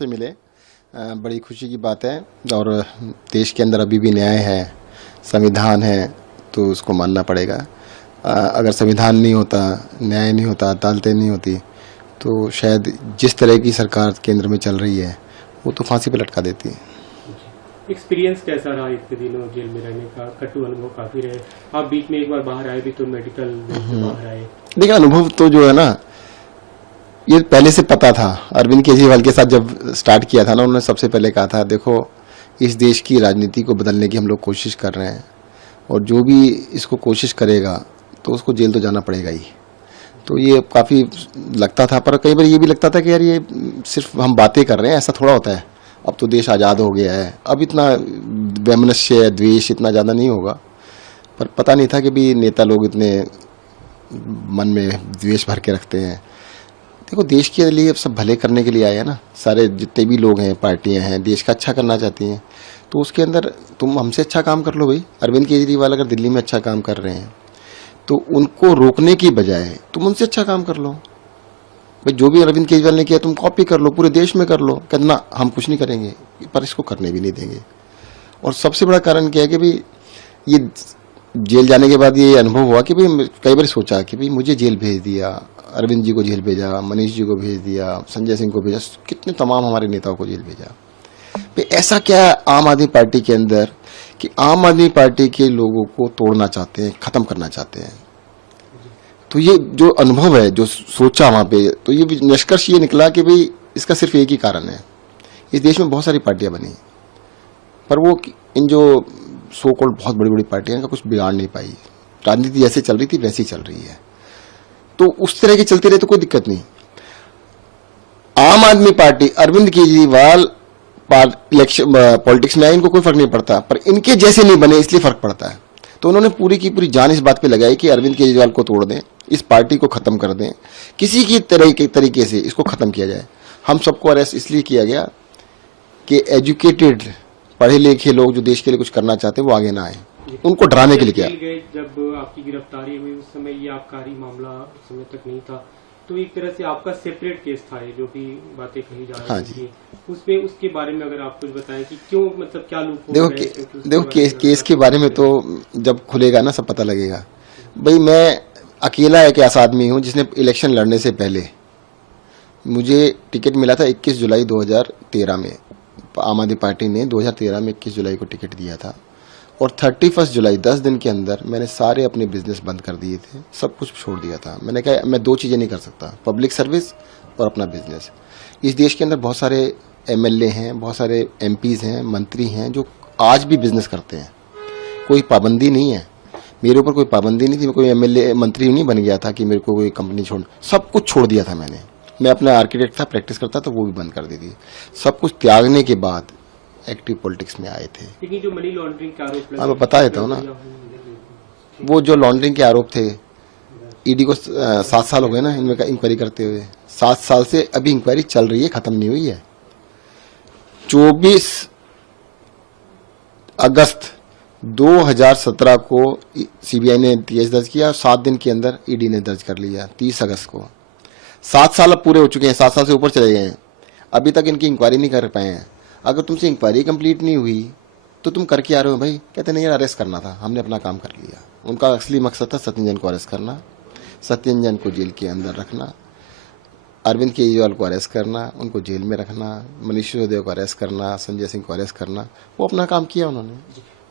से मिले, बड़ी खुशी की बात है। और देश के अंदर अभी भी न्याय है, संविधान है, तो उसको मानना पड़ेगा। अगर संविधान नहीं होता, न्याय नहीं होता, अदालतें नहीं होती, तो शायद जिस तरह की सरकार केंद्र में चल रही है वो तो फांसी पे लटका देती। एक्सपीरियंस कैसा रहा इतने दिनों जेल में रहने का? कटु अनुभव काफी रहे। आप बीच में एक बार बाहर आए भी तो मेडिकल बाहर आए। देखिए, अनुभव तो जो है ना, ये पहले से पता था। अरविंद केजरीवाल के साथ जब स्टार्ट किया था ना, उन्होंने सबसे पहले कहा था, देखो इस देश की राजनीति को बदलने की हम लोग कोशिश कर रहे हैं, और जो भी इसको कोशिश करेगा तो उसको जेल तो जाना पड़ेगा ही। तो ये काफ़ी लगता था, पर कई बार ये भी लगता था कि यार ये सिर्फ हम बातें कर रहे हैं, ऐसा थोड़ा होता है। अब तो देश आज़ाद हो गया है, अब इतना वैमनस्य द्वेष इतना ज़्यादा नहीं होगा। पर पता नहीं था कि भी नेता लोग इतने मन में द्वेष भर के रखते हैं। देखो, देश के लिए सब भले करने के लिए आए हैं ना, सारे जितने भी लोग हैं, पार्टियां हैं, देश का अच्छा करना चाहती हैं। तो उसके अंदर तुम हमसे अच्छा काम कर लो भाई। अरविंद केजरीवाल अगर दिल्ली में अच्छा काम कर रहे हैं तो उनको रोकने की बजाय तुम उनसे अच्छा काम कर लो भाई। जो भी अरविंद केजरीवाल ने किया तुम कॉपी कर लो, पूरे देश में कर लो। कहना हम कुछ नहीं करेंगे, पर इसको करने भी नहीं देंगे। और सबसे बड़ा कारण क्या है कि भाई ये जेल जाने के बाद ये अनुभव हुआ कि भाई कई बार सोचा कि भाई मुझे जेल भेज दिया, अरविंद जी को जेल भेजा, मनीष जी को भेज दिया, संजय सिंह को भेजा, कितने तमाम हमारे नेताओं को जेल भेजा। भाई ऐसा क्या है आम आदमी पार्टी के अंदर कि आम आदमी पार्टी के लोगों को तोड़ना चाहते हैं, खत्म करना चाहते हैं। तो ये जो अनुभव है, जो सोचा वहां पे, तो ये निष्कर्ष ये निकला कि भाई इसका सिर्फ एक ही कारण है। इस देश में बहुत सारी पार्टियां बनी, पर वो इन जो सो कॉल्ड बहुत बड़ी बड़ी पार्टियां का कुछ बिगाड़ नहीं पाई। राजनीति जैसे चल रही थी वैसी चल रही है। तो उस तरह की चलती रहे तो कोई दिक्कत नहीं। Aam Aadmi Party, Arvind Kejriwal election politics में आए, इनको कोई फर्क नहीं पड़ता, पर इनके जैसे नहीं बने इसलिए फर्क पड़ता है। तो उन्होंने पूरी की पूरी जान इस बात पे लगाई कि अरविंद केजरीवाल को तोड़ दें, इस पार्टी को खत्म कर दें, किसी की तरीके से इसको खत्म किया जाए। हम सबको अरेस्ट इसलिए किया गया कि एजुकेटेड, पढ़े लिखे लोग जो देश के लिए कुछ करना चाहते हैं वो आगे ना आए, उनको डराने के लिए किया। जब आपकी गिरफ्तारी हुई उस समय ये आबकारी मामला उस समय तक नहीं था, तो एक तरह से आपका सेपरेट केस था ये, जो भी बातें कही जा रही थी उसमें, उसके बारे में अगर आप कुछ बताएं कि क्यों, मतलब क्या लूप। देखो केस के बारे में तो जब खुलेगा ना सब पता लगेगा। भाई मैं अकेला एक ऐसा आदमी हूँ जिसने इलेक्शन लड़ने से पहले, मुझे टिकट मिला था 21 जुलाई 2013 में। आम आदमी पार्टी ने 2013 में 21 जुलाई को टिकट दिया था, और 31 जुलाई 10 दिन के अंदर मैंने सारे अपने बिजनेस बंद कर दिए थे, सब कुछ छोड़ दिया था। मैंने कहा मैं दो चीज़ें नहीं कर सकता, पब्लिक सर्विस और अपना बिजनेस। इस देश के अंदर बहुत सारे एमएलए हैं, बहुत सारे एमपीज़ हैं, मंत्री हैं जो आज भी बिजनेस करते हैं। कोई पाबंदी नहीं है, मेरे ऊपर कोई पाबंदी नहीं थी। मैं कोई एमएलए मंत्री नहीं बन गया था कि मेरे को कोई कंपनी छोड़, सब कुछ छोड़ दिया था मैंने। मैं अपना आर्किटेक्ट था, प्रैक्टिस करता था, वो भी बंद कर दी थी। सब कुछ त्यागने के बाद एक्टिव पॉलिटिक्स में आए थे। लेकिन जो मनी लॉन्ड्रिंग के आरोप, मैं बता देता हूँ ना, वो जो लॉन्ड्रिंग के आरोप थे, ईडी को 7 साल हो गए ना इनमें इंक्वायरी करते हुए। 7 साल से अभी इंक्वायरी चल रही है, खत्म नहीं हुई है। 24 अगस्त 2017 को सीबीआई ने केस दर्ज किया, 7 दिन के अंदर ईडी ने दर्ज कर लिया 30 अगस्त को। 7 साल अब पूरे हो चुके हैं, 7 साल से ऊपर चले गए हैं, अभी तक इनकी इंक्वायरी नहीं कर पाए हैं। अगर तुमसे इंक्वायरी कंप्लीट नहीं हुई तो तुम करके आ रहे हो भाई। कहते नहीं यार अरेस्ट करना था, हमने अपना काम कर लिया। उनका असली मकसद था सत्येंद्र जैन को अरेस्ट करना, सत्येंद्र जैन को जेल के अंदर रखना, अरविंद केजरीवाल को अरेस्ट करना, उनको जेल में रखना, मनीष सिसोदिया को अरेस्ट करना, संजय सिंह को अरेस्ट करना। वो अपना काम किया उन्होंने।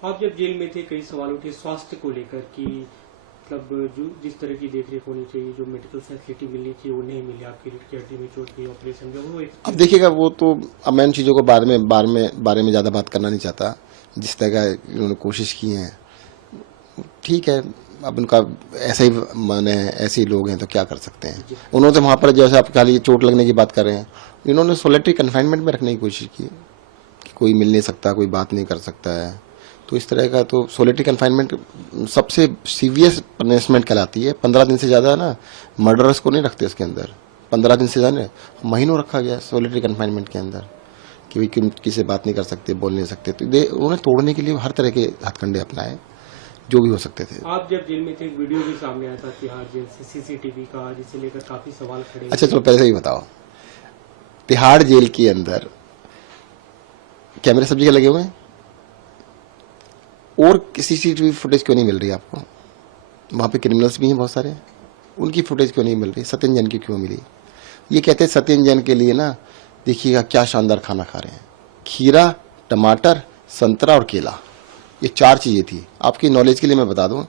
आप जब जेल में थे कई सवाल उठे स्वास्थ्य को लेकर कि मतलब जो जिस तरह की देखरेख होनी चाहिए, जो मेडिकल फैसिलिटी मिलनी चाहिए वो नहीं मिली, आपकी रीढ़ की हड्डी में चोट की ऑपरेशन जो वो। अब देखिएगा, वो तो अब मैं इन चीज़ों को बारे में ज़्यादा बात करना नहीं चाहता। जिस तरह का उन्होंने कोशिश की है ठीक है, अब उनका ऐसा ही माने, ऐसे ही लोग हैं तो क्या कर सकते हैं। उन्होंने तो वहाँ पर जैसे आप खाली चोट लगने की बात कर रहे हैं, इन्होंने सोलिटरी कन्फाइनमेंट में रखने की कोशिश की कि कोई मिल नहीं सकता, कोई बात नहीं कर सकता है। तो इस तरह का तो सोलिटरी कन्फाइनमेंट सबसे सीवियर पनिशमेंट कहलाती है। 15 दिन से ज़्यादा ना मर्डरर्स को नहीं रखते उसके अंदर, 15 दिन से ज़्यादा महीनों रखा गया सोलिटरी कन्फाइनमेंट के अंदर कि भाई किसी से बात नहीं कर सकते, बोल नहीं सकते। तो उन्हें तोड़ने के लिए हर तरह के हथकंडे अपनाए जो भी हो सकते थे। आप जब जेल में थे एक वीडियो भी सामने आया था तिहाड़ जेल से सीसीटीवी का, जिसे लेकर काफी सवाल खड़े। अच्छा चलो पहले से ही बताओ, तिहाड़ जेल के अंदर कैमरे सब जगह लगे हुए हैं, और CCTV फुटेज क्यों नहीं मिल रही आपको? वहाँ पे क्रिमिनल्स भी हैं बहुत सारे, उनकी फुटेज क्यों नहीं मिल रही? सत्येंद्र जैन की क्यों मिली? ये कहते हैं सत्येंद्र जैन के लिए ना, देखिएगा क्या शानदार खाना खा रहे हैं, खीरा, टमाटर, संतरा और केला, ये 4 चीज़ें थी। आपकी नॉलेज के लिए मैं बता दूं,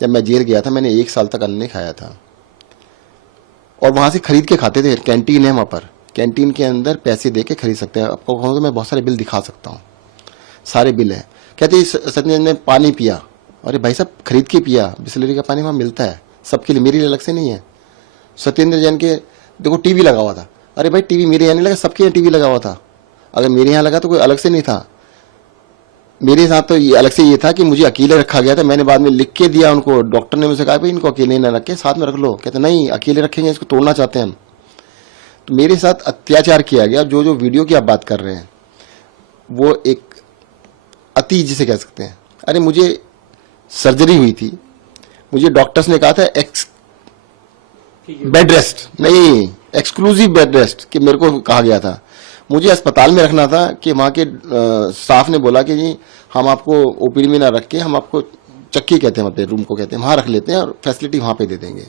जब मैं जेल गया था मैंने 1 साल तक अन्न नहीं खाया था, और वहाँ से खरीद के खाते थे। कैंटीन है वहाँ पर, कैंटीन के अंदर पैसे दे के खरीद सकते हैं। आपको कहूँ तो मैं बहुत सारे बिल दिखा सकता हूँ, सारे बिल हैं। कहते सत्येंद्र ने पानी पिया, अरे भाई साहब खरीद के पिया, बिस्लरी का पानी वहाँ मिलता है सबके लिए, मेरे लिए अलग से नहीं है। सत्येंद्र जैन के देखो टीवी लगा हुआ था, अरे भाई टीवी मेरे यहाँ नहीं लगा, सबके यहाँ टीवी लगा हुआ था। अगर मेरे यहाँ लगा तो कोई अलग से नहीं था, मेरे साथ तो ये अलग से ये था कि मुझे अकेले रखा गया था। मैंने बाद में लिख के दिया उनको, डॉक्टर ने मुझसे कहा भाई इनको अकेले ना रखे, साथ में रख लो। कहते नहीं अकेले रखेंगे, इसको तोड़ना चाहते हैं हम। तो मेरे साथ अत्याचार किया गया। जो जो वीडियो की आप बात कर रहे हैं वो एक अति जिसे कह सकते हैं। अरे मुझे सर्जरी हुई थी, मुझे डॉक्टर्स ने कहा था बेड रेस्ट नहीं, एक्सक्लूसिव बेड रेस्ट कि मेरे को कहा गया था। मुझे अस्पताल में रखना था कि वहाँ के स्टाफ ने बोला कि जी हम आपको ओपीडी में ना रख के, हम आपको चक्की कहते हैं, अपने रूम को कहते हैं, वहाँ रख लेते हैं और फैसिलिटी वहाँ पे दे देंगे।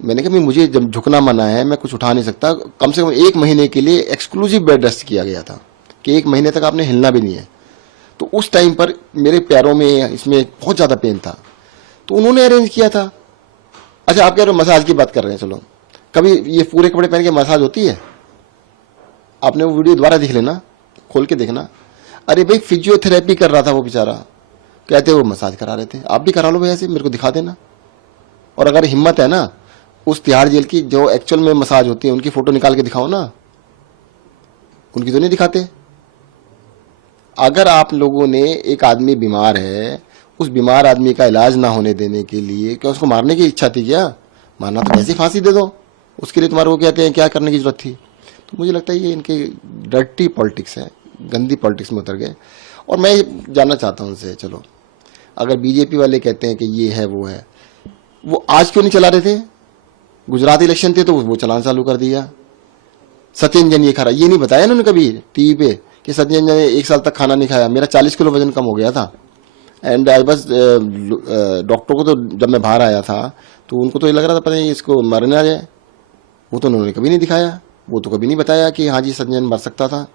मैंने कहा मुझे जब झुकना मना है, मैं कुछ उठा नहीं सकता। कम से कम 1 महीने के लिए एक्सक्लूसिव बेड रेस्ट किया गया था कि 1 महीने तक आपने हिलना भी नहीं है। तो उस टाइम पर मेरे पैरों में इसमें बहुत ज़्यादा पेन था, तो उन्होंने अरेंज किया था। अच्छा आप कह रहे हो मसाज की बात कर रहे हैं, चलो कभी ये पूरे कपड़े पहन के मसाज होती है? आपने वो वीडियो दोबारा देख लेना, खोल के देखना। अरे भाई फिजियोथेरेपी कर रहा था वो बेचारा, कहते वो मसाज करा रहे थे। आप भी करा लो भैया से, मेरे को दिखा देना। और अगर हिम्मत है ना, उस तिहाड़ जेल की जो एक्चुअल में मसाज होती है उनकी फोटो निकाल के दिखाओ ना, उनकी तो नहीं दिखाते। अगर आप लोगों ने, एक आदमी बीमार है, उस बीमार आदमी का इलाज ना होने देने के लिए क्या उसको मारने की इच्छा थी क्या? मारना तो वैसे फांसी दे दो, उसके लिए तुम्हारे को कहते हैं क्या करने की जरूरत थी? तो मुझे लगता है ये इनके डर्टी पॉलिटिक्स है, गंदी पॉलिटिक्स में उतर गए। और मैं जानना चाहता हूं उनसे, चलो अगर बीजेपी वाले कहते हैं कि ये है वो है, वो आज क्यों नहीं चला रहे थे? गुजरात इलेक्शन थे तो वो चलाना चालू कर दिया। सत्येंद्र जैन ये खा रहा, ये नहीं बताया इन्होंने कभी टीवी पे कि सत्येंद्र जैन ने 1 साल तक खाना नहीं खाया। मेरा 40 किलो वजन कम हो गया था, एंड आई बस डॉक्टर को तो जब मैं बाहर आया था तो उनको तो ये लग रहा था पता नहीं इसको मर ना जाए। वो तो उन्होंने कभी नहीं दिखाया, वो तो कभी नहीं बताया कि हाँ जी सत्येंद्र जैन मर सकता था।